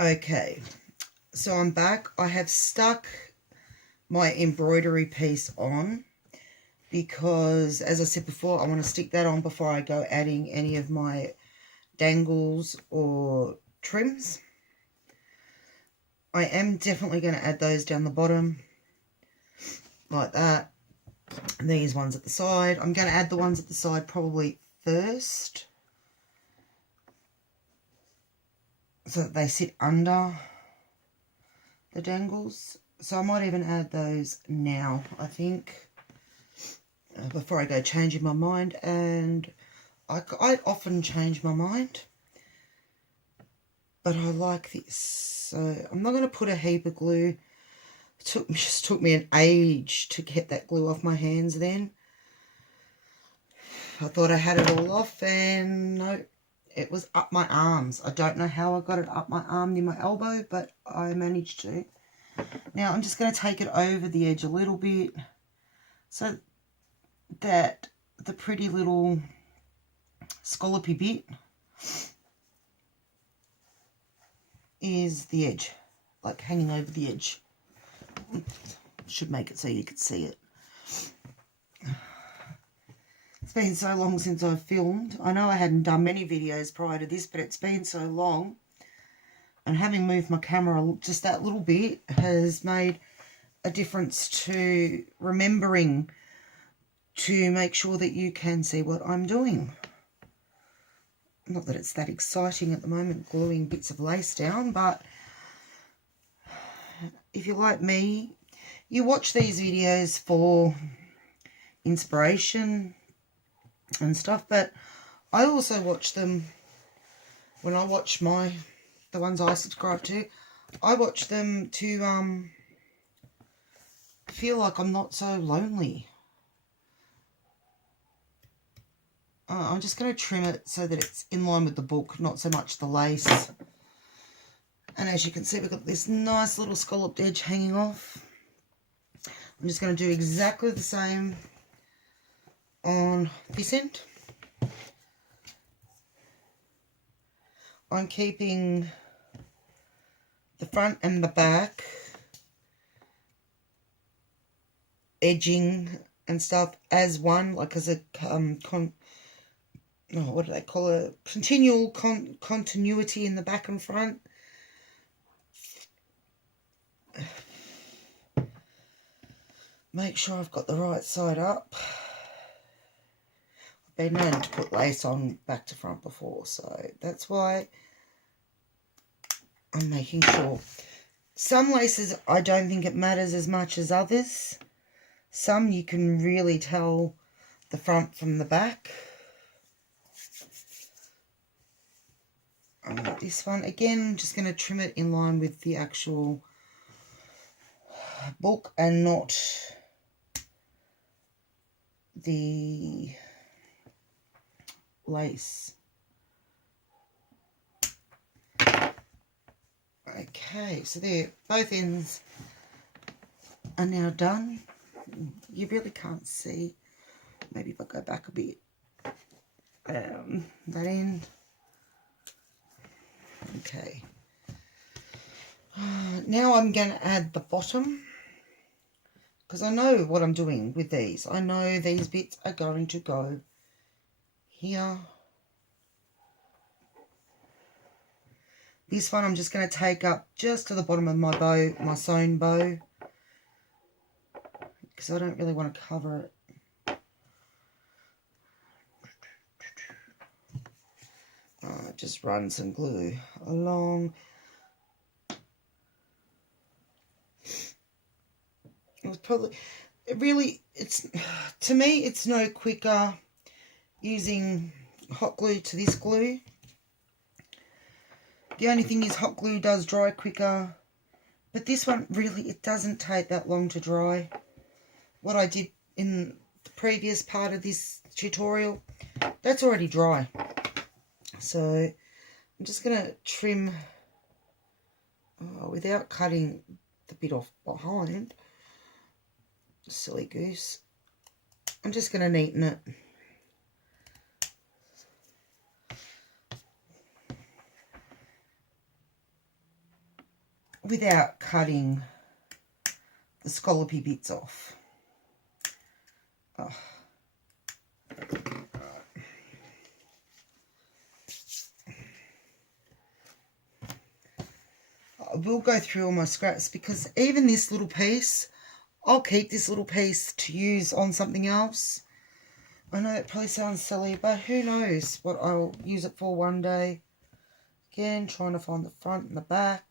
Okay, so I'm back. I have stuck my embroidery piece on because, as I said before, I want to stick that on before I go adding any of my dangles or trims. I am definitely going to add those down the bottom like that. And these ones at the side. I'm going to add the ones at the side probably first, so that they sit under the dangles. So I might even add those now, I think, before I go changing my mind. And I often change my mind, but I like this. So I'm not going to put a heap of glue. It just took me an age to get that glue off my hands then. I thought I had it all off, and no, it was up my arms. I don't know how I got it up my arm near my elbow, but I managed to. Now I'm just going to take it over the edge a little bit so that the pretty little scallopy bit is the edge, like hanging over the edge. Should make it so you could see it. It's been so long since I've filmed. I know I hadn't done many videos prior to this, but it's been so long. And having moved my camera just that little bit has made a difference to remembering to make sure that you can see what I'm doing. Not that it's that exciting at the moment, gluing bits of lace down, but if you're like me, you watch these videos for inspiration and stuff, but I also watch them when I watch the ones I subscribe to. I watch them to feel like I'm not so lonely. I'm just going to trim it so that it's in line with the book, not so much the lace. And as you can see, we've got this nice little scalloped edge hanging off. I'm just going to do exactly the same on this end. I'm keeping the front and the back edging and stuff as one, like as a what do they call it? Continual continuity in the back and front. Make sure I've got the right side up. I've been known to put lace on back to front before, so that's why I'm making sure. Some laces, I don't think it matters as much as others. Some you can really tell the front from the back. This one, again, I'm just going to trim it in line with the actual book and not the lace. Okay, so there, both ends are now done. You really can't see. Maybe if I go back a bit. That end. Okay. Now I'm going to add the bottom, because I know what I'm doing with these. I know these bits are going to go here. This one I'm just going to take up just to the bottom of my bow, my sewn bow, because I don't really want to cover it. Just run some glue along. To me, it's no quicker using hot glue to this glue. The only thing is hot glue does dry quicker, but this one really, it doesn't take that long to dry. What I did in the previous part of this tutorial, that's already dry. So I'm just going to trim without cutting the bit off behind. Silly goose. I'm just going to neaten it. without cutting the scallopy bits off. Oh. I will go through all my scraps because even this little piece, I'll keep this little piece to use on something else. I know it probably sounds silly, but who knows what I'll use it for one day. Again, trying to find the front and the back.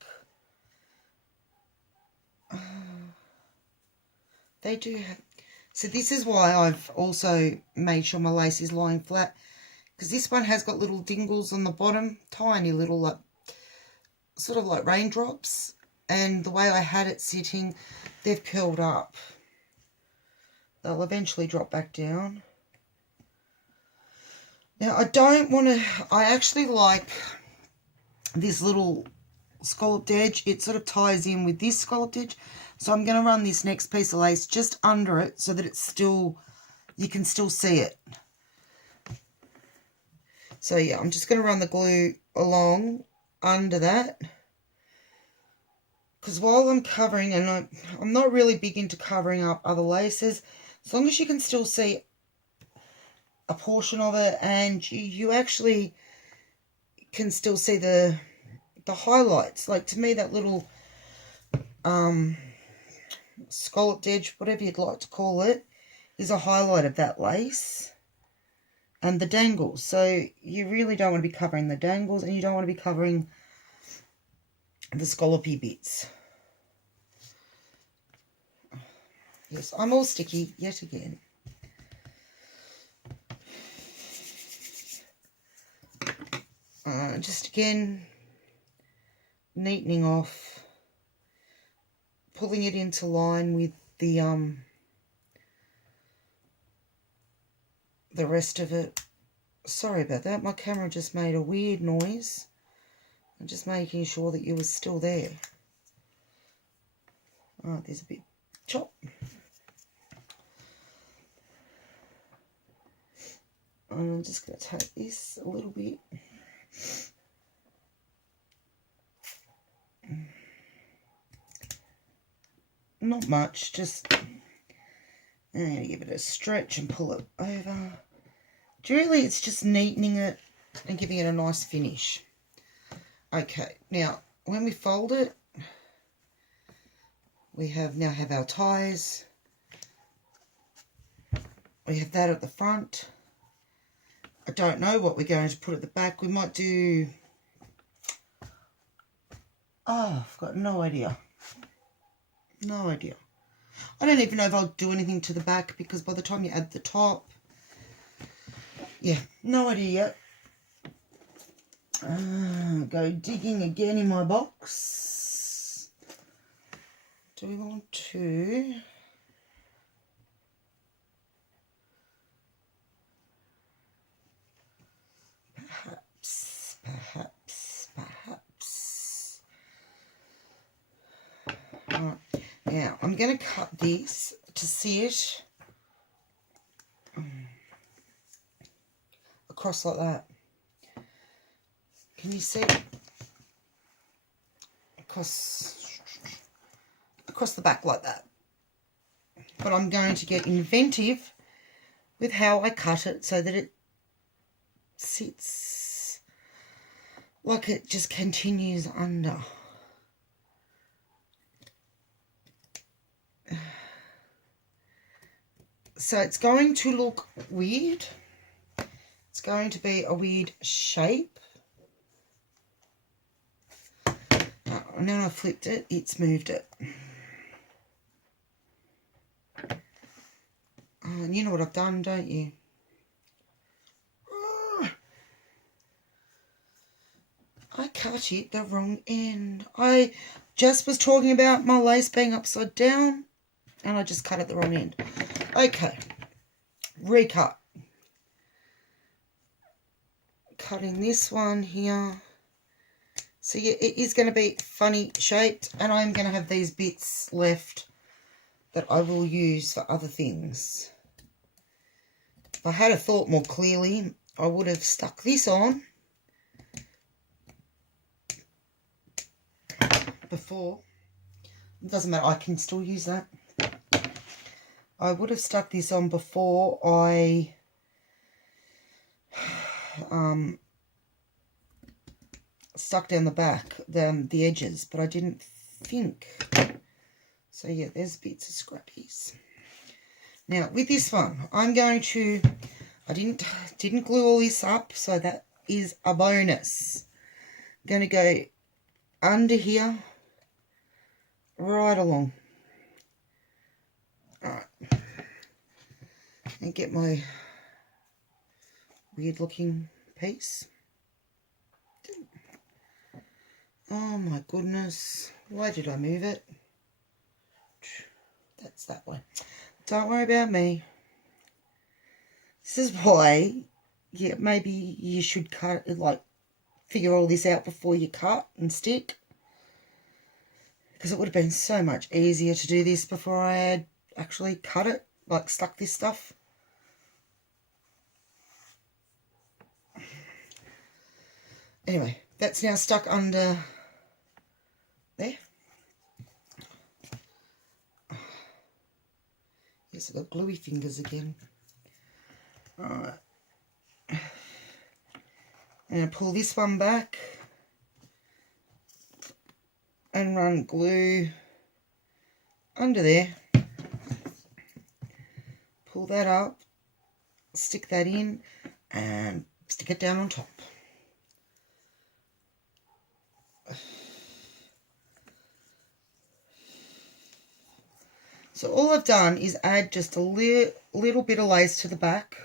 They do have... So this is why I've also made sure my lace is lying flat. Because this one has got little dingles on the bottom. Tiny little, like, sort of like raindrops. And the way I had it sitting, they've curled up. They'll eventually drop back down. Now, I don't want to... I actually like this little scalloped edge. It sort of ties in with this scalloped edge. So I'm going to run this next piece of lace just under it so that it's still... You can still see it. So, yeah, I'm just going to run the glue along under that. Because while I'm covering, and I'm not really big into covering up other laces, as long as you can still see a portion of it and you actually can still see the highlights. Like, to me, that little scalloped edge, whatever you'd like to call it, is a highlight of that lace. And the dangles. So you really don't want to be covering the dangles, and you don't want to be covering the scallopy bits. Yes, I'm all sticky yet again. Just again, neatening off, pulling it into line with the rest of it. Sorry about that, my camera just made a weird noise. I'm just making sure that you were still there. Oh, there's a bit chop. I'm just going to take this a little bit. Not much, just I'm going to give it a stretch and pull it over. Really, it's just neatening it and giving it a nice finish. Okay, now when we fold it, we now have our ties. We have that at the front. I don't know what we're going to put at the back. We might do... Oh, I've got no idea. No idea. I don't even know if I'll do anything to the back because by the time you add the top... Yeah, no idea yet. Go digging again in my box. Do we want to... Perhaps. Right. Now, I'm going to cut this to see it across like that. Can you see it? Across the back like that. But I'm going to get inventive with how I cut it so that it sits like it just continues under. So it's going to look weird. It's going to be a weird shape. And then I flipped it, it's moved it. And you know what I've done, don't you? I cut it the wrong end. I just was talking about my lace being upside down, and I just cut it the wrong end. Okay, recut. Cutting this one here. So yeah, it is going to be funny shaped, and I'm going to have these bits left that I will use for other things. If I had a thought more clearly, I would have stuck this on before It doesn't matter, I can still use that. I would have stuck this on before I stuck down the back, the edges, but I didn't think. So yeah, there's bits of scrappies. Now with this one, I'm going to, I didn't glue all this up, so that is a bonus. I'm going to go under here, right along. Alright. And get my weird looking piece. Oh my goodness, why did I move it? That's that way. Don't worry about me. This is why, yeah, maybe you should cut, like, figure all this out before you cut and stick. Because it would have been so much easier to do this before I had actually cut it, like stuck this stuff. Anyway, that's now stuck under there. Yes, I've got gluey fingers again. Alright. And pull this one back and run glue under there. Pull that up, stick that in, and stick it down on top. So all I've done is add just a little bit of lace to the back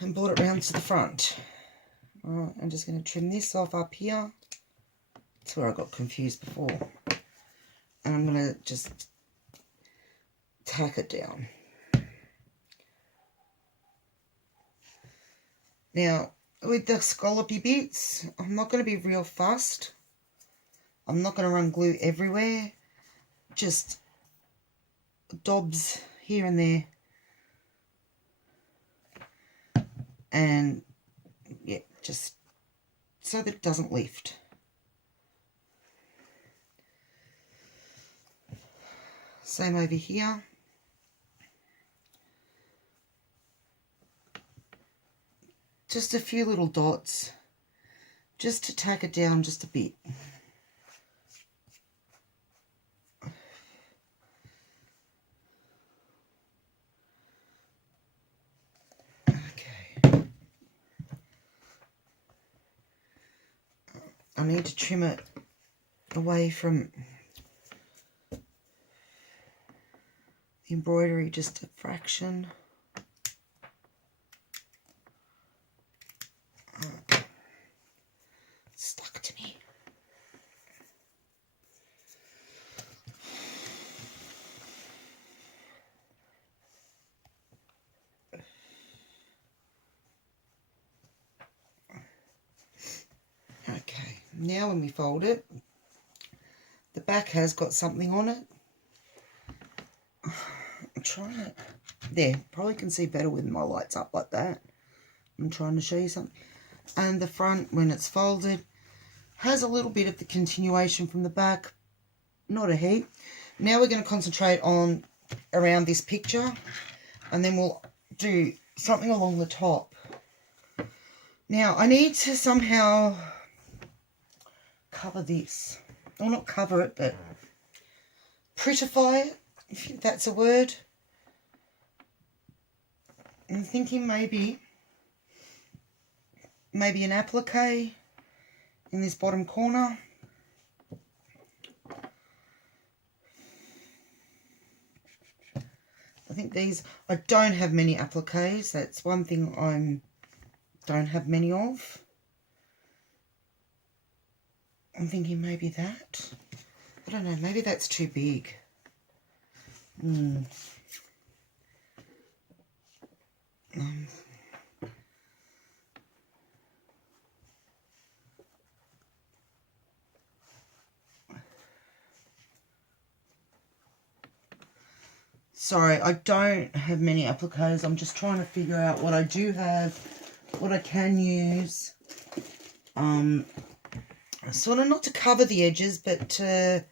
and brought it round to the front. Alright, I'm just going to trim this off up here. That's where I got confused before. And I'm going to just tack it down. Now, with the scallopy bits, I'm not going to be real fussed. I'm not going to run glue everywhere. Just dobs here and there. And, yeah, just so that it doesn't lift. Same over here. Just a few little dots, just to tack it down just a bit. Okay. I need to trim it away from the embroidery just a fraction. Stuck to me. Okay, now when we fold it, the back has got something on it. I'm trying it. There, probably can see better with my lights up like that. I'm trying to show you something. And the front, when it's folded, has a little bit of the continuation from the back. Not a heap. Now we're going to concentrate on around this picture. And then we'll do something along the top. Now, I need to somehow cover this. Or not cover it, but prettify it, if that's a word. I'm thinking maybe an applique in this bottom corner. I think these, I don't have many appliques. That's one thing I don't have many of. I'm thinking maybe that. I don't know, maybe that's too big. Sorry, I don't have many appliques. I'm just trying to figure out what I do have, what I can use. Sort of not to cover the edges, but to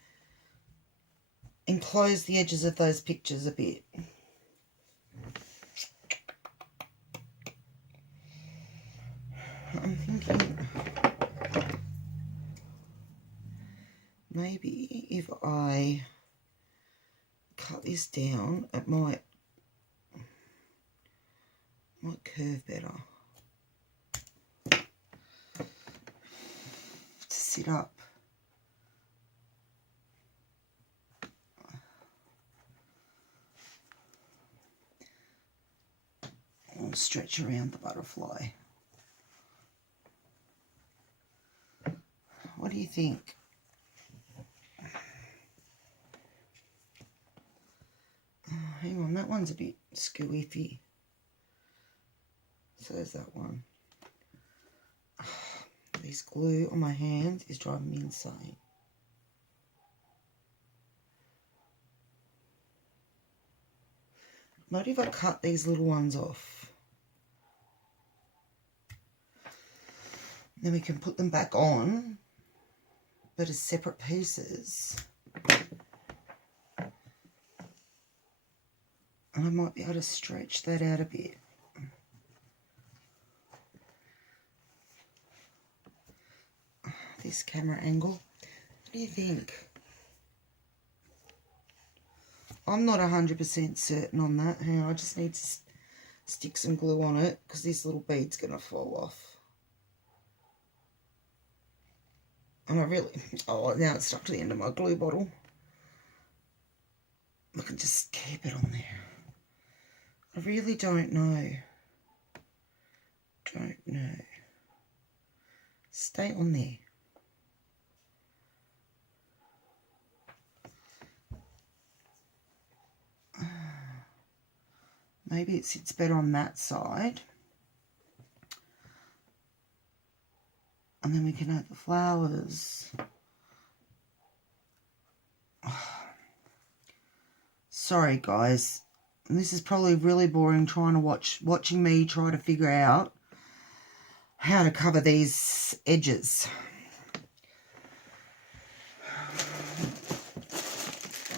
enclose the edges of those pictures a bit. I'm thinking maybe if I cut this down, it might curve better to sit up. I'll stretch around the butterfly. What do you think? Oh, hang on, that one's a bit squiffy. So there's that one. This glue on my hands is driving me insane. What if I cut these little ones off? Then we can put them back on, but as separate pieces. And I might be able to stretch that out a bit. This camera angle. What do you think? I'm not 100% certain on that. Hang on, I just need to stick some glue on it because this little bead's going to fall off. And I really... Oh, now it's stuck to the end of my glue bottle. I can just keep it on there. I really don't know. Don't know. Stay on there. Maybe it sits better on that side. And then we can add the flowers. Sorry guys. This is probably really boring trying to watching me try to figure out how to cover these edges.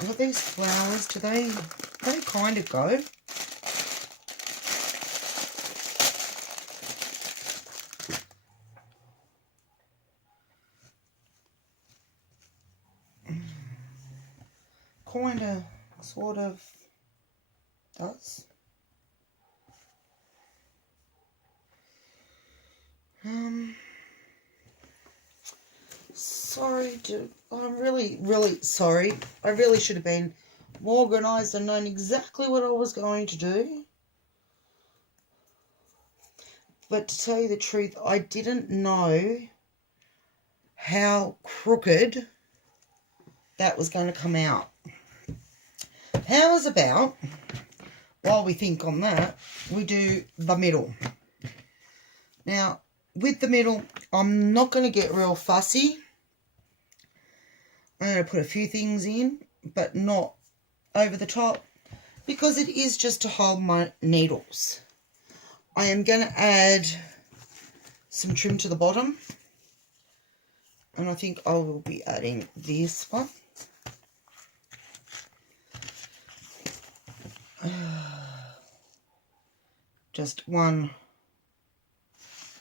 Look at these flowers, they kind of go. Kind of, sort of does. Sorry, I'm really sorry. I really should have been more organised and known exactly what I was going to do. But to tell you the truth, I didn't know how crooked that was going to come out. How is about, while we think on that, we do the middle. Now, with the middle, I'm not going to get real fussy. I'm going to put a few things in, but not over the top, because it is just to hold my needles. I am going to add some trim to the bottom, and I think I will be adding this one. Just one,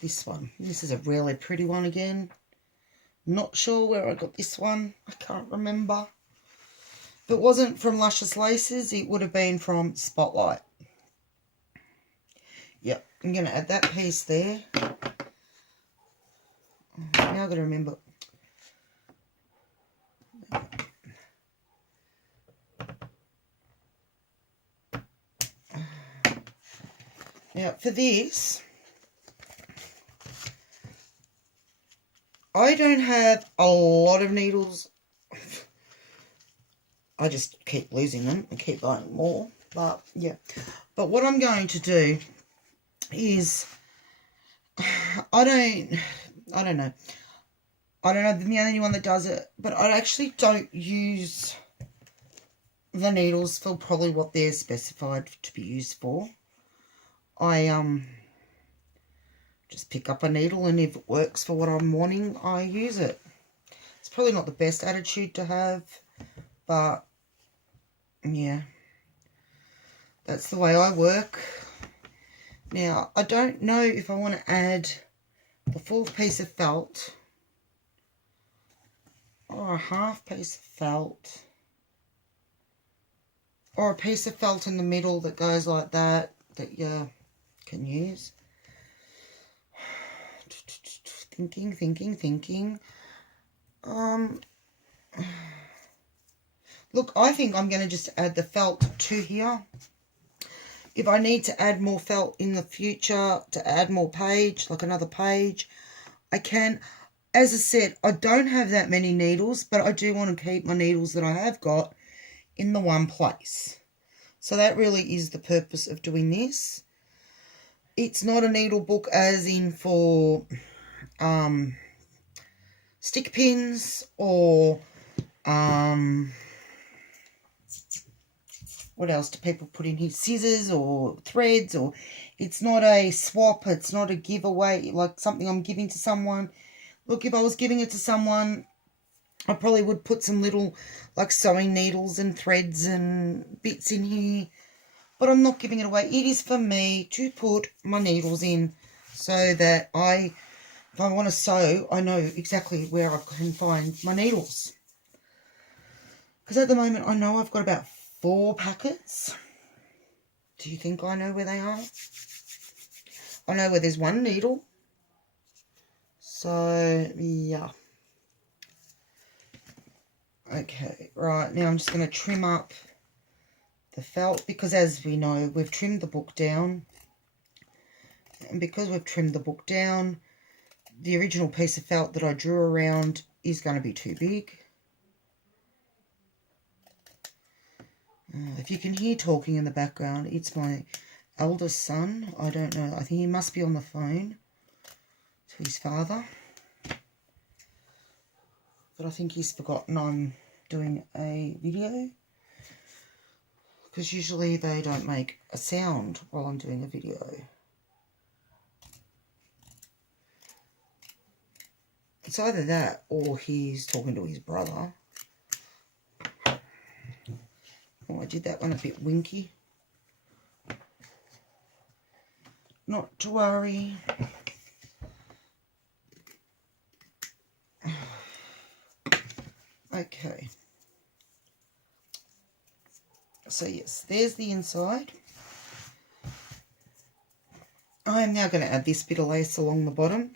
this one. This is a really pretty one again. Not sure where I got this one. I can't remember. If it wasn't from Luscious Laces, it would have been from Spotlight. Yep, I'm going to add that piece there. Now I've got to remember. Now, for this, I don't have a lot of needles. I just keep losing them and keep buying more. But, yeah. But what I'm going to do is, I don't know. I don't know if I'm the only one that does it, but I actually don't use the needles for probably what they're specified to be used for. I just pick up a needle, and if it works for what I'm wanting, I use it. It's probably not the best attitude to have, but yeah, that's the way I work. Now, I don't know if I want to add the full piece of felt or a half piece of felt or a piece of felt in the middle that goes like that you can use. Thinking. Look, I think I'm going to just add the felt to here. If I need to add more felt in the future to add more page, like another page, I can. As I said, I don't have that many needles, but I do want to keep my needles that I have got in the one place. So that really is the purpose of doing this. It's not a needle book as in for stick pins or what else do people put in here? Scissors or threads, or it's not a swap, it's not a giveaway, like something I'm giving to someone. Look, if I was giving it to someone, I probably would put some little like sewing needles and threads and bits in here. But I'm not giving it away. It is for me to put my needles in so that if I want to sew, I know exactly where I can find my needles. Because at the moment, I know I've got about 4 packets. Do you think I know where they are? I know where there's 1 needle. So, yeah. Okay, right. Now I'm just going to trim up the felt because, as we know, we've trimmed the book down. And because we've trimmed the book down, the original piece of felt that I drew around is going to be too big. If you can hear talking in the background, it's my eldest son. I don't know. I think he must be on the phone to his father. But I think he's forgotten I'm doing a video. Because usually they don't make a sound while I'm doing a video. It's either that or he's talking to his brother. Oh, I did that one a bit winky. Not to worry. Okay. So yes, there's the inside. I am now going to add this bit of lace along the bottom.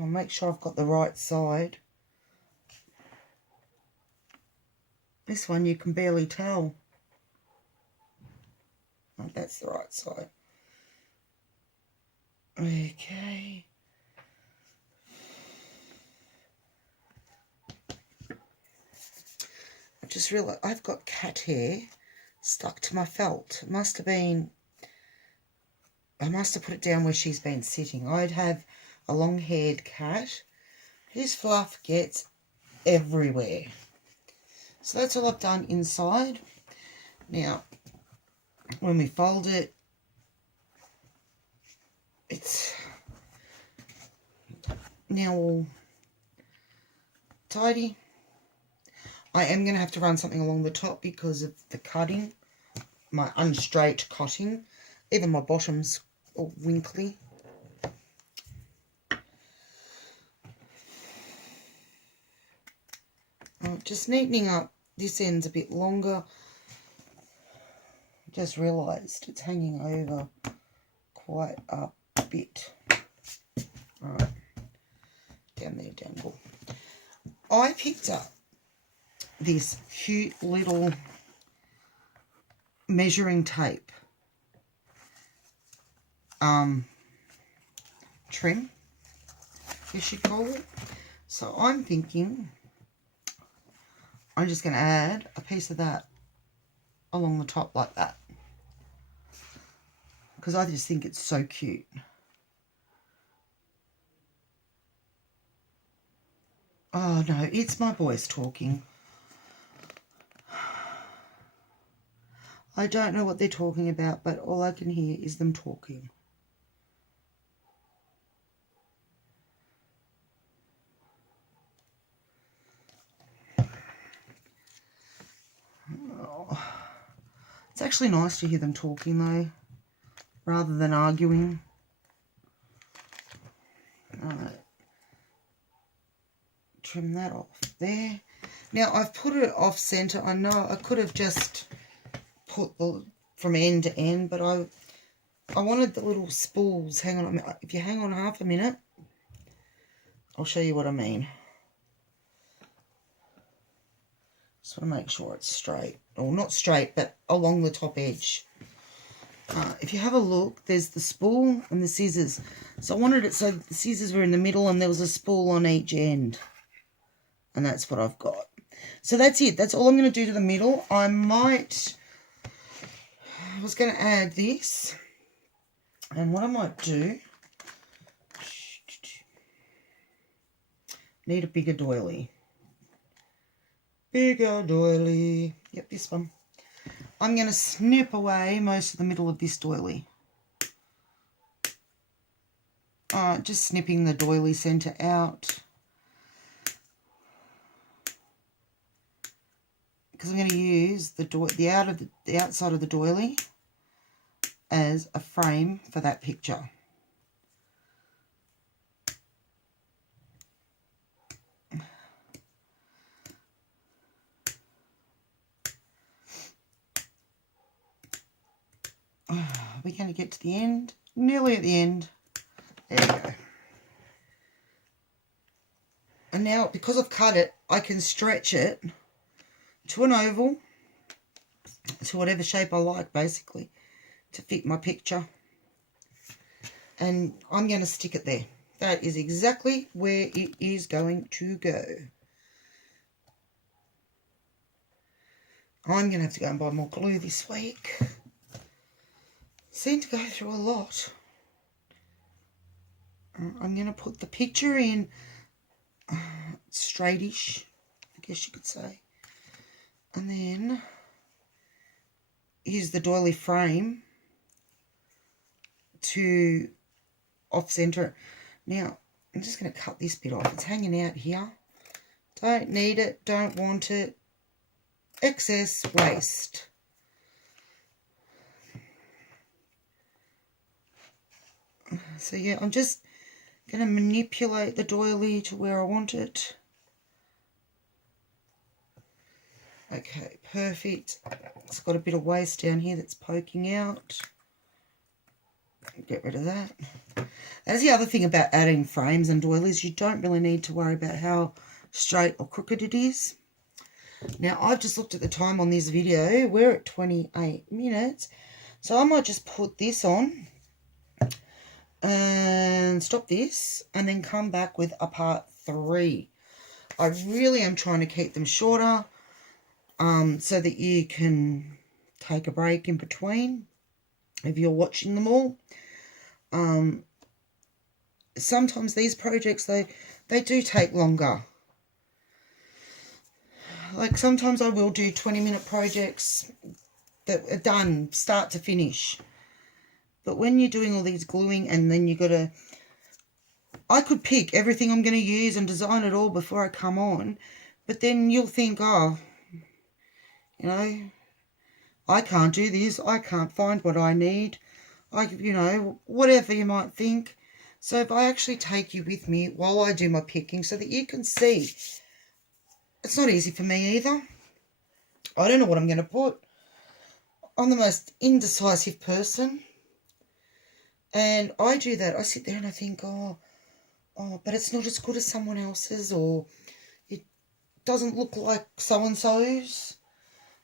I'll make sure I've got the right side. This one you can barely tell. Oh, that's the right side. Okay. I just realised I've got cat hair stuck to my felt. It must have been... I must have put it down where she's been sitting. I'd have a long-haired cat whose fluff gets everywhere. So that's all I've done inside. Now, when we fold it, it's now all tidy. I am going to have to run something along the top because of the cutting, my unstraight cutting. Even my bottom's all wrinkly. Just neatening up this end's a bit longer. Just realised it's hanging over quite a bit. Alright, down there, dangle. I picked up this cute little measuring tape trim, you should call it. So I'm thinking I'm just going to add a piece of that along the top like that, because I just think it's so cute. Oh no, it's my boys talking. I don't know what they're talking about, but all I can hear is them talking. It's actually nice to hear them talking though, rather than arguing. Alright. Trim that off there. Now I've put it off center. I know I could have just put the from end to end, but I wanted the little spools. Hang on a minute. If you hang on half a minute, I'll show you what I mean. Just want to make sure it's straight, or not straight, but along the top edge. If you have a look, there's the spool and the scissors. So I wanted it so the scissors were in the middle and there was a spool on each end. And that's what I've got. So that's it. That's all I'm going to do to the middle. I was going to add this. And what I might do, need a bigger doily. Bigger doily. Yep, this one. I'm going to snip away most of the middle of this doily. Just snipping the doily centre out. Because I'm going to use the outside of the doily as a frame for that picture. We're going to get to the end, nearly at the end. There we go. And now, because I've cut it, I can stretch it to an oval, to whatever shape I like, basically, to fit my picture. And I'm going to stick it there. That is exactly where it is going to go. I'm going to have to go and buy more glue this week. Seem to go through a lot. I'm going to put the picture in straightish, I guess you could say. And then use the doily frame to off-center it. Now, I'm just going to cut this bit off. It's hanging out here. Don't need it, don't want it. Excess waste. So yeah, I'm just going to manipulate the doily to where I want it. Okay, perfect. It's got a bit of waste down here that's poking out. Get rid of that. That's the other thing about adding frames and doilies. You don't really need to worry about how straight or crooked it is. Now, I've just looked at the time on this video. We're at 28 minutes. So I might just put this on and stop this and then come back with a part 3. I really am trying to keep them shorter so that you can take a break in between if you're watching them all. Sometimes these projects, they do take longer. Like sometimes I will do 20-minute projects that are done start to finish. But when you're doing all these gluing and then you got to... I could pick everything I'm going to use and design it all before I come on. But then you'll think, oh, you know, I can't do this. I can't find what I need. You know, whatever you might think. So if I actually take you with me while I do my picking so that you can see... It's not easy for me either. I don't know what I'm going to put. I'm the most indecisive person. And I do that. I sit there and I think, oh, but it's not as good as someone else's, or it doesn't look like so-and-so's.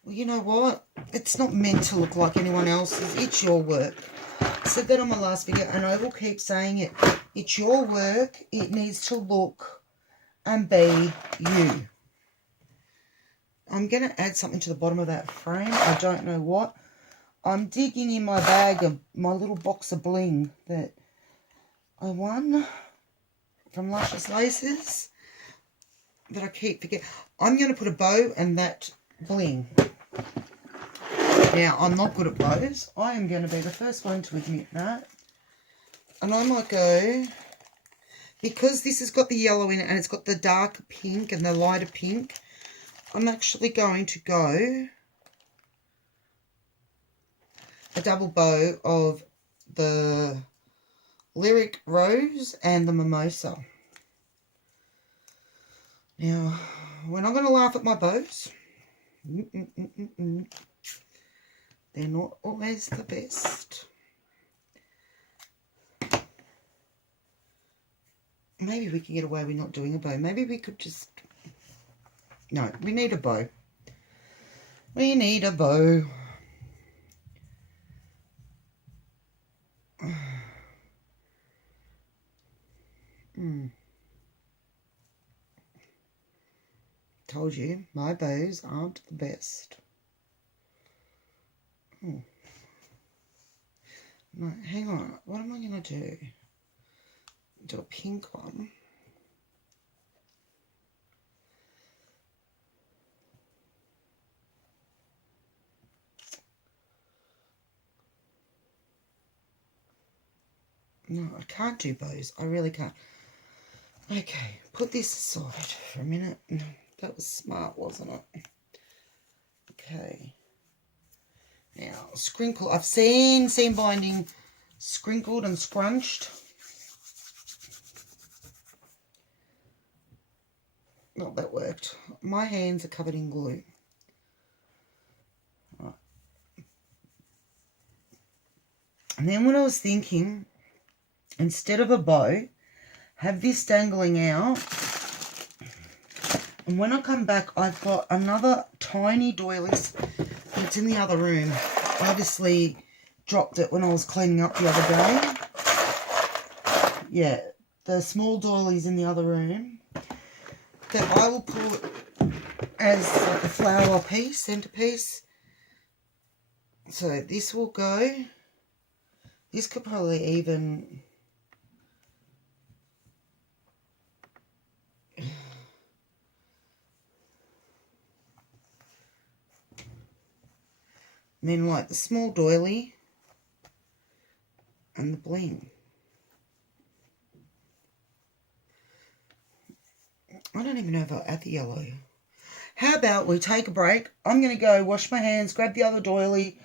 Well, you know what? It's not meant to look like anyone else's. It's your work. I said that on my last video, and I will keep saying it. It's your work. It needs to look and be you. I'm going to add something to the bottom of that frame. I don't know what. I'm digging in my bag of my little box of bling that I won from Luscious Laces that I keep forgetting. I'm going to put a bow and that bling. Now, I'm not good at bows. I am going to be the first one to admit that. And I might go, because this has got the yellow in it and it's got the darker pink and the lighter pink, I'm actually going to go a double bow of the Lyric Rose and the Mimosa. Now, we're not going to laugh at my bows. They're not always the best. Maybe we can get away with not doing a bow. Maybe we could just... No, we need a bow. We need a bow. Told you, my bows aren't the best. No, hang on. What am I going to do? Do a pink one. No, I can't do bows. I really can't. Okay, put this aside for a minute. That was smart, wasn't it? Okay. Now, sprinkle. I've seen seam binding sprinkled and scrunched. Not that worked. My hands are covered in glue. Right. And then what I was thinking, instead of a bow, have this dangling out. And when I come back, I've got another tiny doilies. It's in the other room. I obviously dropped it when I was cleaning up the other day. Yeah, the small doilies in the other room that I will put as like a flower piece, centerpiece. So this will go. This could probably even... And then like the small doily and the bling. I don't even know if I'll add the yellow. How about we take a break? I'm going to go wash my hands, grab the other doily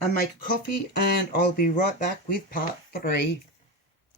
and make a coffee, and I'll be right back with part 3.